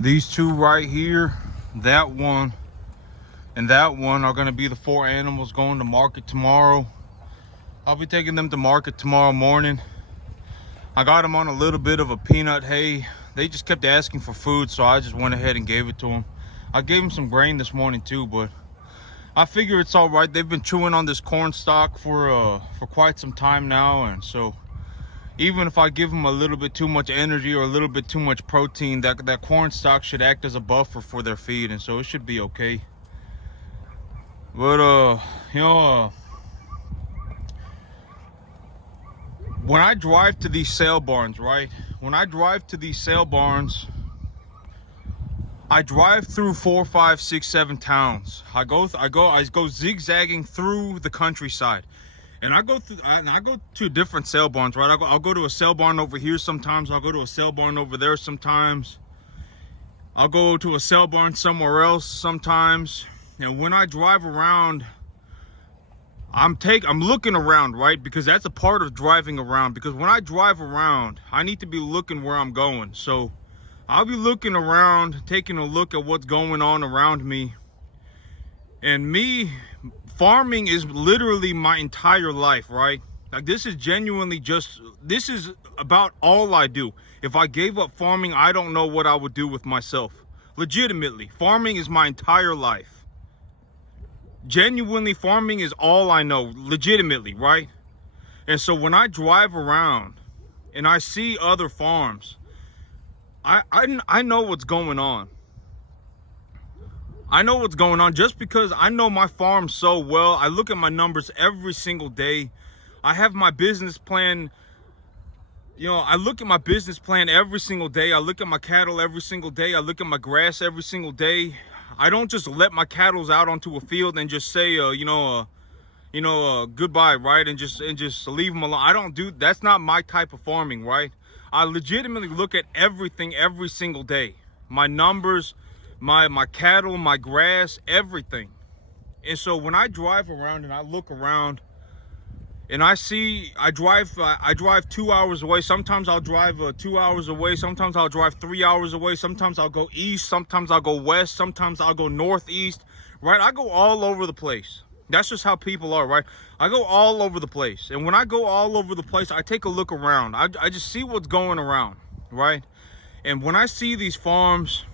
These two right here, that one and that one, are going to be the 4 animals going to market tomorrow. I'll be taking them to market tomorrow morning. I got them on a little bit of a peanut hay. They just kept asking for food, so I just went ahead and gave it to them. I gave them some grain this morning too, but I figure it's all right. They've been chewing on this corn stalk for quite some time now, and so even if I give them a little bit too much energy or a little bit too much protein, that corn stalk should act as a buffer for their feed, and so it should be okay. But when I drive to these sale barns, right? When I drive to these sale barns, I drive through 4, 5, 6, 7 towns. I go zigzagging through the countryside, and I go to different sale barns, right? I'll go to a sale barn over here sometimes. I'll go to a sale barn over there sometimes. I'll go to a sale barn somewhere else sometimes. And when I drive around, I'm looking around, right? Because that's a part of driving around. Because when I drive around, I need to be looking where I'm going. So I'll be looking around, taking a look at what's going on around me. And farming is literally my entire life, right? Like, this is genuinely this is about all I do. If I gave up farming, I don't know what I would do with myself. Legitimately, farming is my entire life. Genuinely, farming is all I know, legitimately, right? And so when I drive around and I see other farms, I know what's going on. I know what's going on just because I know my farm so well. I look at my numbers every single day. I have my business plan. I look at my business plan every single day. I look at my cattle every single day. I look at my grass every single day. I don't just let my cattle out onto a field and just say, goodbye, right? And just leave them alone. I don't do, that's not my type of farming, right? I legitimately look at everything every single day. My numbers, my cattle, my grass, everything. And so when I drive around and I look around and I drive 2 hours away. Sometimes I'll drive 2 hours away. Sometimes I'll drive 3 hours away. Sometimes I'll go east. Sometimes I'll go west. Sometimes I'll go northeast, right? I go all over the place. That's just how people are, right? I go all over the place. And when I go all over the place, I take a look around. I just see what's going around, right? And when I see these farms,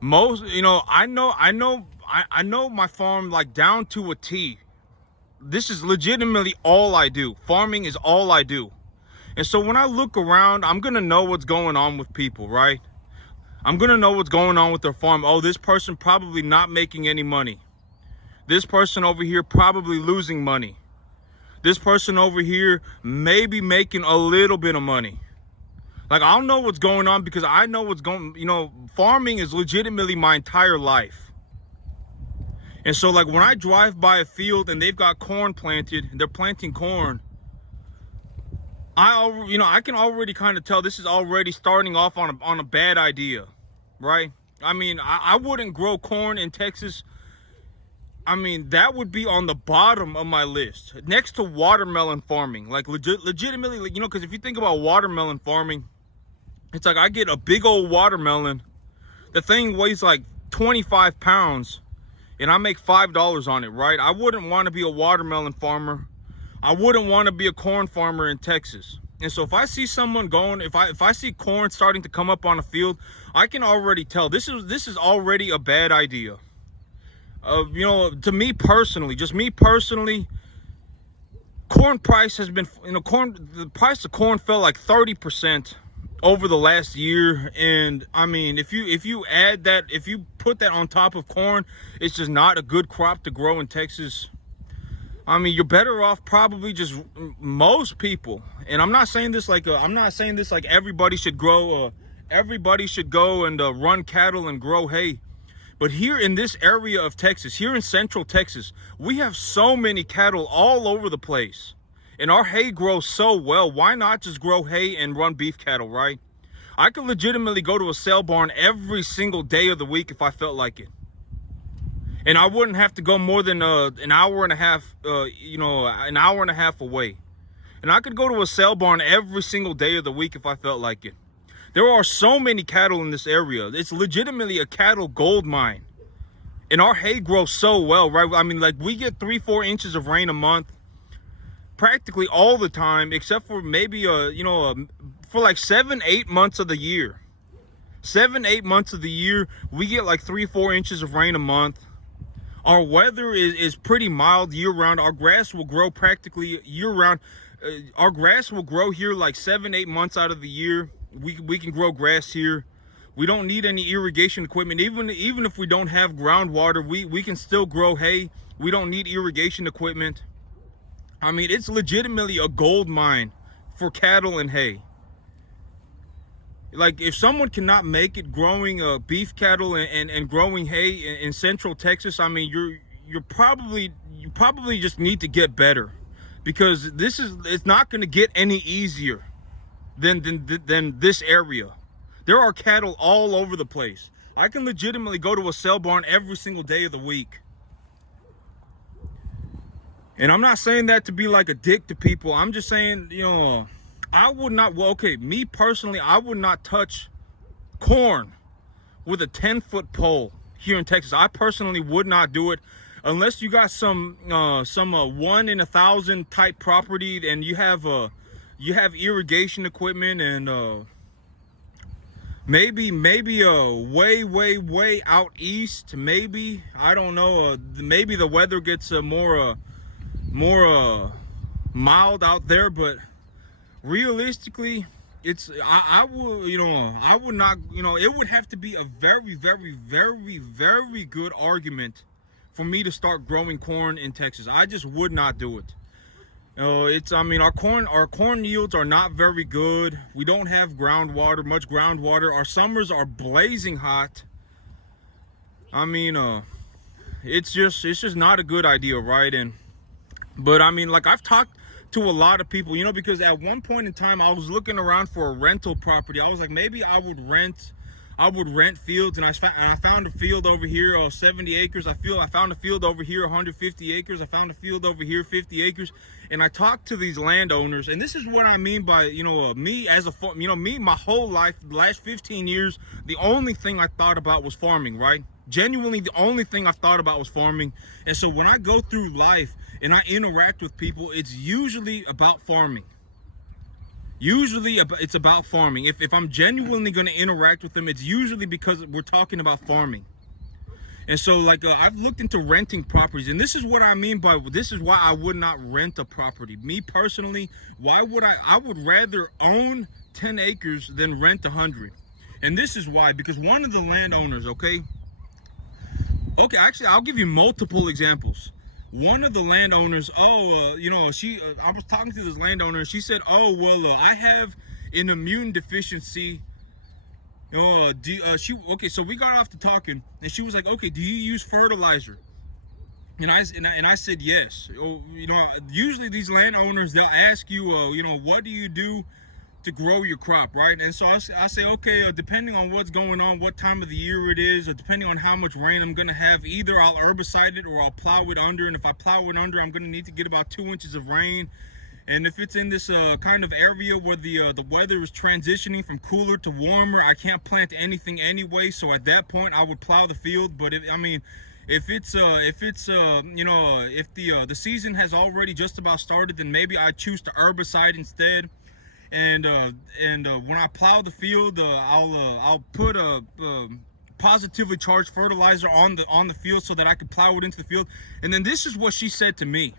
I know my farm like down to a T. This is legitimately all I do. Farming is all I do. And so when I look around, I'm going to know what's going on with people, right? I'm going to know what's going on with their farm. Oh, this person probably not making any money. This person over here probably losing money. This person over here maybe making a little bit of money. Like, I'll know what's going on because I know what's going, farming is legitimately my entire life. And so, like, when I drive by a field and they've got corn planted, and they're planting corn, I can already kind of tell this is already starting off on a bad idea, right? I mean, I wouldn't grow corn in Texas. I mean, that would be on the bottom of my list, next to watermelon farming. Like, legitimately, because if you think about watermelon farming, it's like I get a big old watermelon. The thing weighs like 25 pounds. And I make $5 on it, right? I wouldn't want to be a watermelon farmer. I wouldn't want to be a corn farmer in Texas. And so if I see someone going, if I see corn starting to come up on a field, I can already tell this is already a bad idea. To me personally, corn price has been, the price of corn fell like 30% over the last year. And I mean, if you add that, if you put that on top of corn, it's just not a good crop to grow in Texas. I mean, you're better off probably just most people. And I'm not saying this like everybody should grow. Everybody should go and run cattle and grow hay. But here in this area of Texas, here in Central Texas, we have so many cattle all over the place. And our hay grows so well. Why not just grow hay and run beef cattle, right? I could legitimately go to a sale barn every single day of the week if I felt like it. And I wouldn't have to go more than an hour and a half, an hour and a half away. And I could go to a sale barn every single day of the week if I felt like it. There are so many cattle in this area. It's legitimately a cattle gold mine. And our hay grows so well, right? I mean, like, we get 3-4 inches of rain a month practically all the time, except for maybe for like 7-8 months of the year. 7-8 months of the year, we get like 3-4 inches of rain a month. Our weather is pretty mild year round. Our grass will grow practically year round. Our grass will grow here like 7-8 months out of the year. We can grow grass here. We don't need any irrigation equipment. Even if we don't have groundwater, we can still grow hay. We don't need irrigation equipment. I mean, it's legitimately a gold mine for cattle and hay. Like, if someone cannot make it growing beef cattle and growing hay in Central Texas, I mean, you probably just need to get better, because it's not going to get any easier than this area. There are cattle all over the place. I can legitimately go to a sale barn every single day of the week. And I'm not saying that to be like a dick to people. I'm just saying, I would not, me personally, I would not touch corn with a 10-foot pole here in Texas. I personally would not do it unless you got some 1 in 1,000 type property and you have irrigation equipment and maybe way out east. Maybe, I don't know. Maybe the weather gets more mild out there, but realistically, I would not, it would have to be a very, very, very, very good argument for me to start growing corn in Texas. I just would not do it. Our corn yields are not very good. We don't have much groundwater. Our summers are blazing hot. I mean, it's just not a good idea, right? But I mean, like, I've talked to a lot of people, because at one point in time I was looking around for a rental property. I was like, maybe I would rent fields, and I found a field over here of 70 acres. I found a field over here 150 acres. I found a field over here 50 acres. And I talked to these landowners, and this is what I mean by, me as my whole life, the last 15 years, the only thing I thought about was farming, right? Genuinely, the only thing I've thought about was farming. And so when I go through life and I interact with people, it's usually about farming. It's about farming. If I'm genuinely going to interact with them, it's usually because we're talking about farming. And so, like, I've looked into renting properties, and this is what I mean by, this is why I would not rent a property. Me personally, I would rather own 10 acres than rent 100. And this is why, because one of the landowners, actually, I'll give you multiple examples. One of the landowners, I was talking to this landowner, and she said, I have an immune deficiency. So we got off to talking, and she was like, okay, do you use fertilizer? And I said yes. Usually these landowners, they'll ask you, what do you do to grow your crop, right? And so I say, okay, depending on what's going on, what time of the year it is, or depending on how much rain I'm gonna have, either I'll herbicide it or I'll plow it under. And if I plow it under, I'm gonna need to get about 2 inches of rain. And if it's in this kind of area where the weather is transitioning from cooler to warmer, I can't plant anything anyway. So at that point, I would plow the field. But if the season has already just about started, then maybe I choose to herbicide instead. And when I plow the field, I'll put a positively charged fertilizer on the field so that I can plow it into the field. And then this is what she said to me.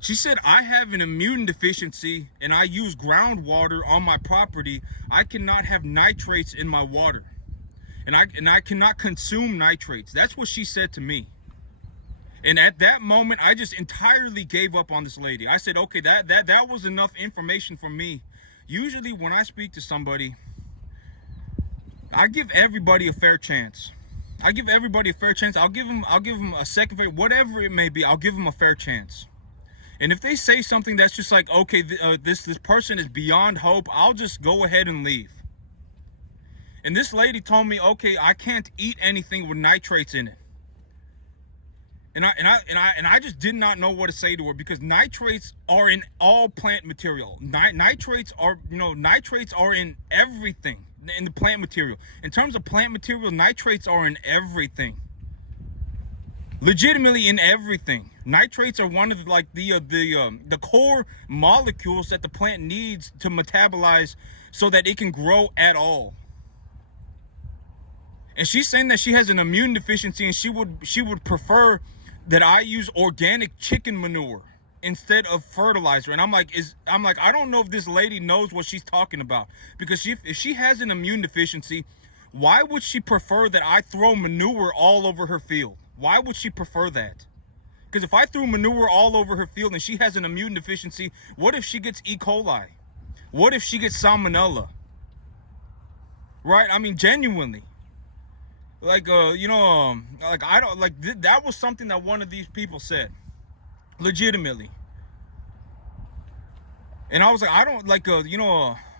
She said, I have an immune deficiency and I use groundwater on my property. I cannot have nitrates in my water. And I cannot consume nitrates. That's what she said to me. And at that moment, I just entirely gave up on this lady. I said, okay, that was enough information for me. Usually when I speak to somebody, I give everybody a fair chance. I'll give them a second fair, whatever it may be, I'll give them a fair chance. And if they say something that's just like, okay, this person is beyond hope, I'll just go ahead and leave. And this lady told me, okay, I can't eat anything with nitrates in it. And I just did not know what to say to her, because nitrates are in all plant material. Nitrates are in everything in the plant material. In terms of plant material, nitrates are in everything. Legitimately in everything. Nitrates are one of the core molecules that the plant needs to metabolize so that it can grow at all. And she's saying that she has an immune deficiency, and she would prefer that I use organic chicken manure instead of fertilizer. And I'm like, I don't know if this lady knows what she's talking about, because if she has an immune deficiency, why would she prefer that I throw manure all over her field? Why would she prefer that? Because if I threw manure all over her field and she has an immune deficiency, what if she gets E. coli? What if she gets salmonella? Right? I mean, genuinely. Like, I don't, like, that was something that one of these people said. Legitimately. And I was like, I don't, like,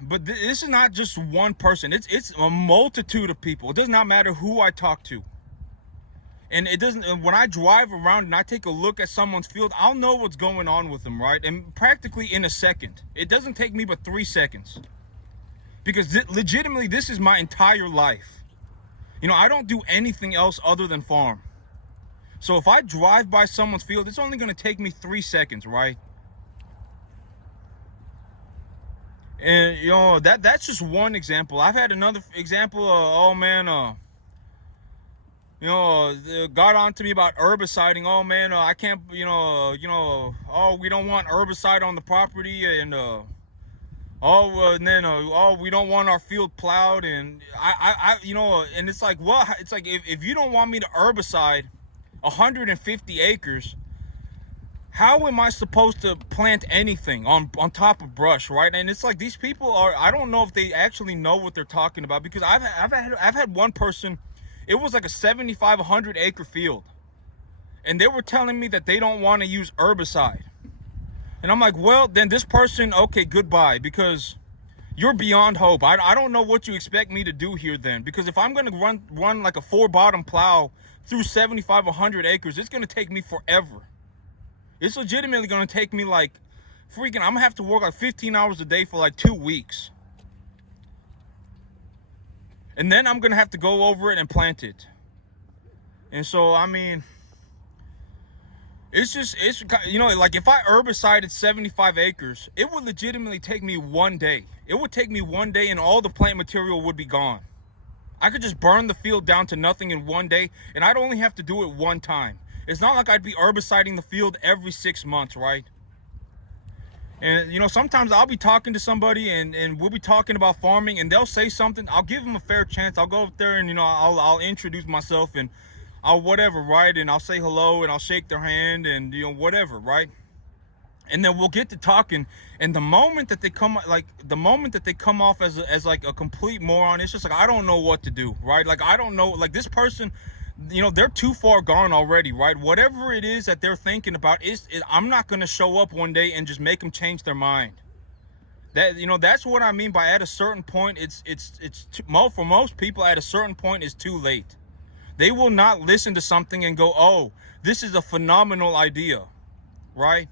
but this is not just one person. It's a multitude of people. It does not matter who I talk to. And it doesn't, when I drive around and I take a look at someone's field, I'll know what's going on with them, right? And practically in a second. It doesn't take me but 3 seconds. Because legitimately, this is my entire life. I don't do anything else other than farm. So if I drive by someone's field, it's only going to take me 3 seconds, right? And, that's just one example. I've had another example of, got on to me about herbiciding. Oh man, I can't, we don't want herbicide on the property, and we don't want our field plowed, and and it's like, well, it's like, if you don't want me to herbicide 150 acres, how am I supposed to plant anything on top of brush, right? And it's like, these people I don't know if they actually know what they're talking about, because I've had one person. It was like a 100 acre field, and they were telling me that they don't want to use herbicide. And I'm like, well, then this person, okay, goodbye, because you're beyond hope. I don't know what you expect me to do here then, because if I'm going to run like a 4-bottom plow through 100 acres, it's going to take me forever. It's legitimately going to take me like I'm going to have to work like 15 hours a day for like 2 weeks. And then I'm going to have to go over it and plant it. And so, I mean, it's like, if I herbicided 75 acres, it would legitimately take me 1 day. It would take me 1 day, and all the plant material would be gone. I could just burn the field down to nothing in 1 day, and I'd only have to do it 1 time. It's not like I'd be herbiciding the field every 6 months, right? And, sometimes I'll be talking to somebody, and we'll be talking about farming, and they'll say something. I'll give them a fair chance. I'll go up there and, I'll introduce myself, and I'll whatever, right? And I'll say hello, and I'll shake their hand, and, whatever, right? And then we'll get to talking, and the moment that they come off as like a complete moron, it's just like, I don't know what to do, right? Like, I don't know, like, this person, they're too far gone already, right? Whatever it is that they're thinking about I'm not going to show up one day and just make them change their mind. That's what I mean by, at a certain point, for most people, at a certain point, it's too late. They will not listen to something and go, oh, this is a phenomenal idea, right?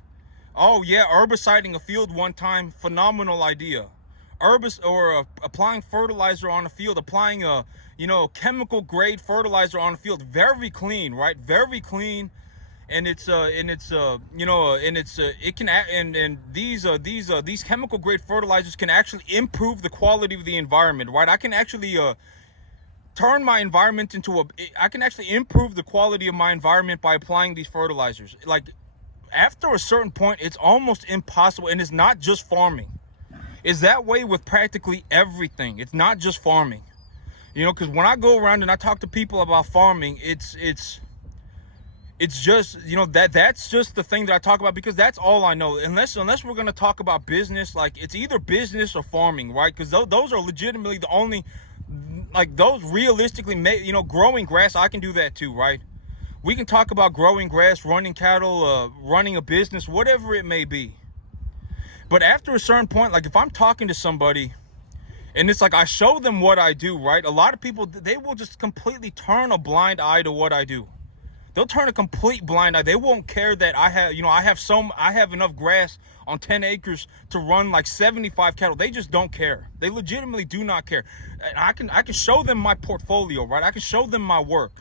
Oh yeah, herbiciding a field 1 time, phenomenal idea. Applying fertilizer on a field, applying a chemical grade fertilizer on a field, very clean, right? Very clean. And these chemical grade fertilizers can actually improve the quality of the environment, right? I can actually turn my environment I can actually improve the quality of my environment by applying these fertilizers. Like, after a certain point, it's almost impossible. And it's not just farming. It's that way with practically everything. It's not just farming. Because when I go around and I talk to people about farming, it's just, that's just the thing that I talk about, because that's all I know. Unless we're going to talk about business, like, it's either business or farming, right? Because those are legitimately the only, like, those realistically, growing grass, I can do that too, right? We can talk about growing grass, running cattle, running a business, whatever it may be. But after a certain point, like, if I'm talking to somebody and it's like, I show them what I do, right? A lot of people, they will just completely turn a blind eye to what I do. They'll turn a complete blind eye. They won't care that I have enough grass on 10 acres to run like 75 cattle. They just don't care. They legitimately do not care. And I can show them my portfolio, right? I can show them my work.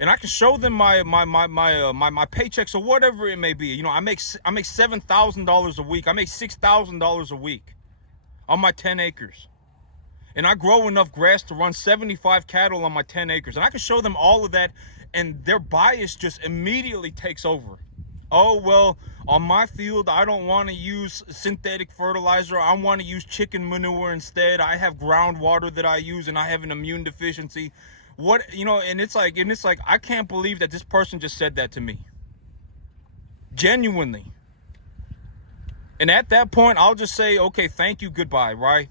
And I can show them my paychecks or whatever it may be. You know, I make $7,000 a week. I make $6,000 a week on my 10 acres. And I grow enough grass to run 75 cattle on my 10 acres. And I can show them all of that, and their bias just immediately takes over. Oh, well, on my field, I don't want to use synthetic fertilizer. I want to use chicken manure instead. I have groundwater that I use, and I have an immune deficiency. What, you know, and it's like, I can't believe that this person just said that to me. Genuinely. And at that point, I'll just say, okay, thank you, goodbye, right?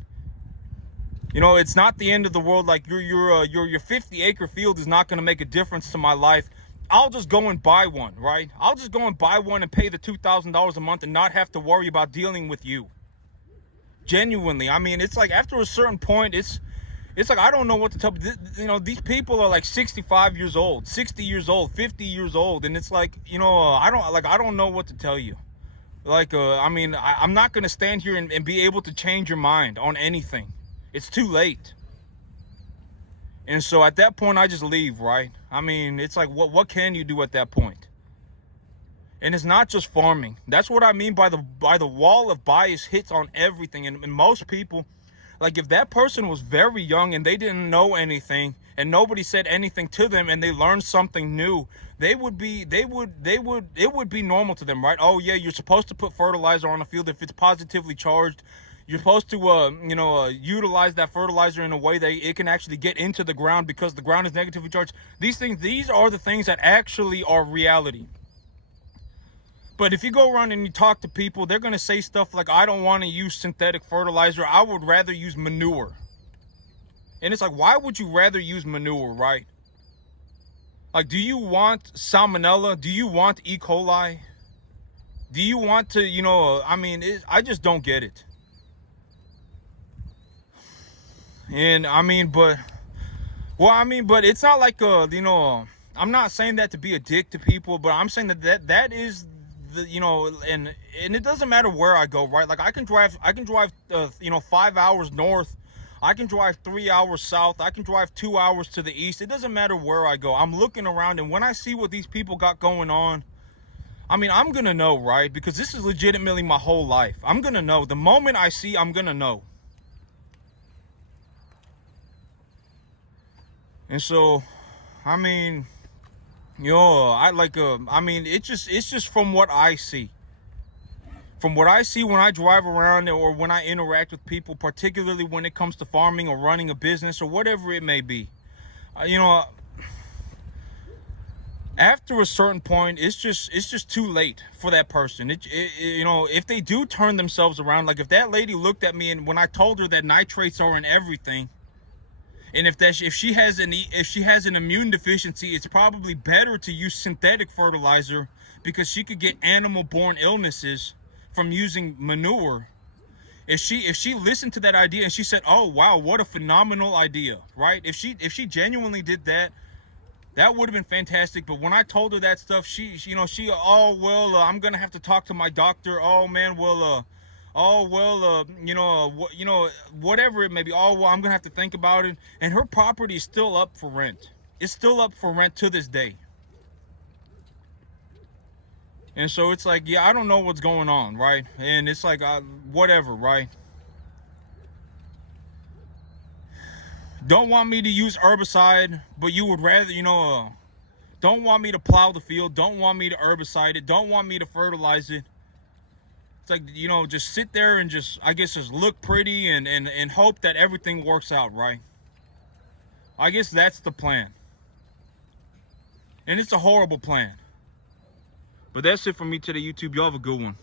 You know, it's not the end of the world. Like your 50-acre field is not going to make a difference to my life. I'll just go and buy one, right? I'll just go and buy one and pay the $2,000 a month and not have to worry about dealing with you. Genuinely, I mean, it's like after a certain point, it's like I don't know what to tell. You know, these people are like 65 years old, 60 years old, 50 years old, and it's like, you know, I don't know what to tell you. Like, I mean, I'm not going to stand here and be able to change your mind on anything. It's too late. And so at that point, I just leave, right? I mean, it's like, what can you do at that point? And it's not just farming. That's what I mean by the wall of bias hits on everything. And most people, like if that person was very young and they didn't know anything and nobody said anything to them and they learned something new, it would be normal to them, right? Oh yeah, you're supposed to put fertilizer on the field if it's positively charged. You're supposed to, utilize that fertilizer in a way that it can actually get into the ground because the ground is negatively charged. These are the things that actually are reality. But if you go around and you talk to people, they're going to say stuff like, I don't want to use synthetic fertilizer. I would rather use manure. And it's like, why would you rather use manure, right? Like, do you want salmonella? Do you want E. coli? Do you want to, I just don't get it. And but it's not like, I'm not saying that to be a dick to people, but I'm saying that is and it doesn't matter where I go, right? Like I can drive 5 hours north. I can drive 3 hours south. I can drive 2 hours to the east. It doesn't matter where I go. I'm looking around, and when I see what these people got going on, I'm going to know, right? Because this is legitimately my whole life. I'm going to know. The moment I see, I'm going to know. And so, it's just from what I see. From what I see when I drive around or when I interact with people, particularly when it comes to farming or running a business or whatever it may be. After a certain point, it's just too late for that person. If they do turn themselves around, like if that lady looked at me and when I told her that nitrates are in everything, and if she has an immune deficiency, it's probably better to use synthetic fertilizer because she could get animal-borne illnesses from using manure. If she listened to that idea and she said, "Oh wow, what a phenomenal idea," right? If she genuinely did that, that would have been fantastic. But when I told her that stuff, I'm gonna have to talk to my doctor. Oh man, whatever it may be. Oh, well, I'm gonna have to think about it. And her property is still up for rent. It's still up for rent to this day. And so it's like, yeah, I don't know what's going on, right? And it's like, whatever, right? Don't want me to use herbicide, but you would rather, don't want me to plow the field. Don't want me to herbicide it. Don't want me to fertilize it. It's like, just sit there and just look pretty and hope that everything works out, right? I guess that's the plan. And it's a horrible plan. But that's it for me today, YouTube. Y'all have a good one.